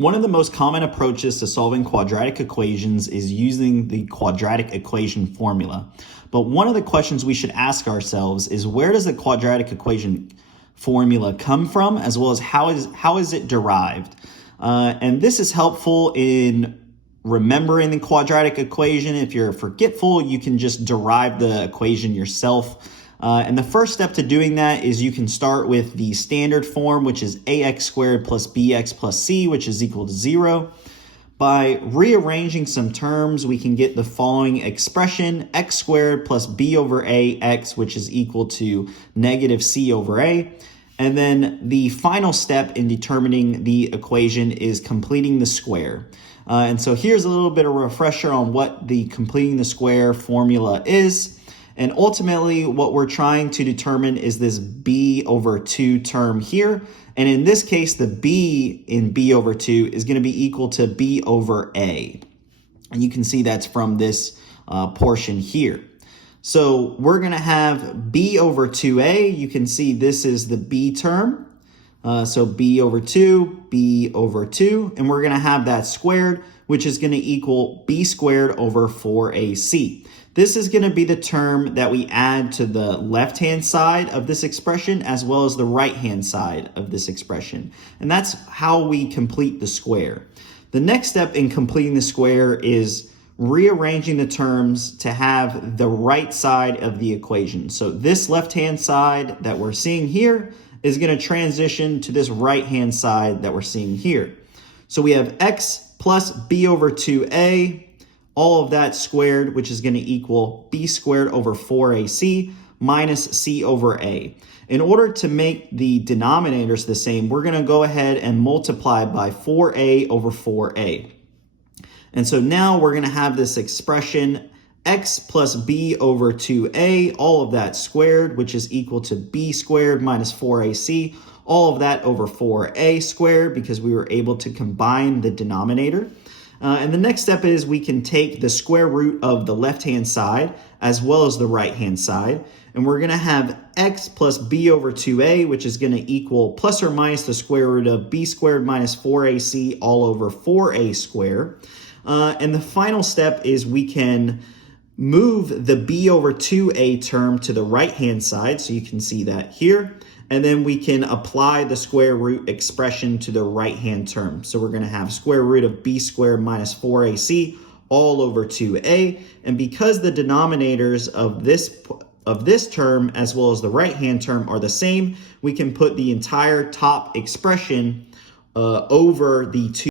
One of the most common approaches to solving quadratic equations is using the quadratic equation formula. But one of the questions we should ask ourselves is, where does the quadratic equation formula come from, as well as how is it derived? And this is helpful in remembering the quadratic equation. If you're forgetful, you can just derive the equation yourself. And the first step to doing that is you can start with the standard form, which is ax squared plus bx plus c, which is equal to 0. By rearranging some terms, we can get the following expression: x squared plus b over ax, which is equal to negative c over a. And then the final step in determining the equation is completing the square. And so here's a little bit of a refresher on what the completing the square formula is. And ultimately, what we're trying to determine is this b over 2 term here. And in this case, the b in b over 2 is going to be equal to b over a. And you can see that's from this portion here. So we're going to have b over 2a. You can see this is the b term. So b over 2, b over 2. And we're going to have that squared, which is going to equal b squared over 4ac. This is going to be the term that we add to the left-hand side of this expression as well as the right-hand side of this expression. And that's how we complete the square. The next step in completing the square is rearranging the terms to have the right side of the equation. So this left-hand side that we're seeing here is going to transition to this right-hand side that we're seeing here. So we have x plus b over 2a, all of that squared, which is going to equal b squared over 4ac minus c over a. In order to make the denominators the same, we're going to go ahead and multiply by 4a over 4a. And so now we're going to have this expression x plus b over 2a, all of that squared, which is equal to b squared minus 4ac, all of that over 4a squared, because we were able to combine the denominator. And the next step is we can take the square root of the left-hand side as well as the right-hand side. And we're going to have x plus b over 2a, which is going to equal plus or minus the square root of b squared minus 4ac all over 4a squared. And the final step is we can move the b over 2a term to the right-hand side. So you can see that here. And then we can apply the square root expression to the right-hand term. So we're going to have square root of b squared minus 4ac all over 2a. And because the denominators of this term as well as the right-hand term are the same, we can put the entire top expression over the two